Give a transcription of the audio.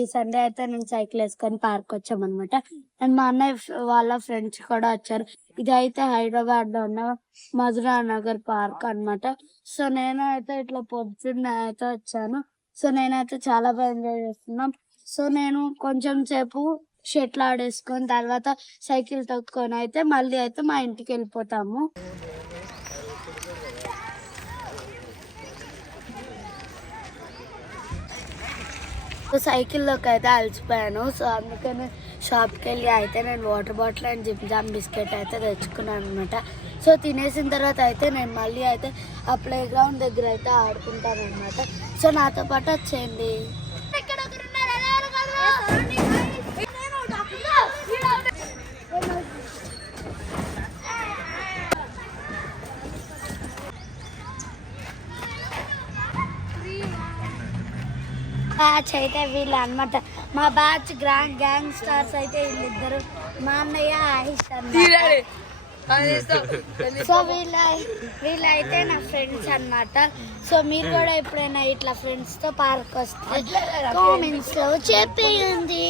ఈ సండే అయితే నేను సైకిల్ వేసుకొని పార్క్ వచ్చామన్నమాట. అండ్ మా అన్నయ్య వాళ్ళ ఫ్రెండ్స్ కూడా వచ్చారు. ఇదైతే హైదరాబాద్ లో ఉన్న మధురా నగర్ పార్క్ అన్నమాట. సో నేను అయితే ఇట్లా పొద్దున్న అయితే వచ్చాను. సో నేనైతే చాలా బాగా ఎంజాయ్ చేస్తున్నాం. సో నేను కొంచెం సేపు షటిల్ ఆడేసుకొని తర్వాత సైకిల్ తొక్కుకొని అయితే మళ్ళీ అయితే మా ఇంటికి వెళ్ళిపోతాము. సో సైకిల్లోకి అయితే అలసిపోయాను. సో అందుకని షాప్కి వెళ్ళి అయితే నేను water bottle and gym jam biscuit అయితే తెచ్చుకున్నాను అనమాట. సో తినేసిన తర్వాత అయితే నేను మళ్ళీ అయితే ఆ ప్లే గ్రౌండ్ దగ్గర అయితే ఆడుకుంటాను అనమాట. సో నాతో పాటు వచ్చేయండి. బ్యాచ్ అయితే వీళ్ళు అనమాట. మా బ్యాచ్ గ్యాంగ్ స్టార్స్ అయితే వీళ్ళిద్దరు, మా అన్నయ్య ఆహిష్ అన్నమాట. సో వీళ్ళైతే నా ఫ్రెండ్స్ అన్నమాట. సో మీరు కూడా ఎప్పుడైనా ఇట్లా ఫ్రెండ్స్ తో పార్క్ వస్తే కామెంట్స్ లో చెప్పేయండి.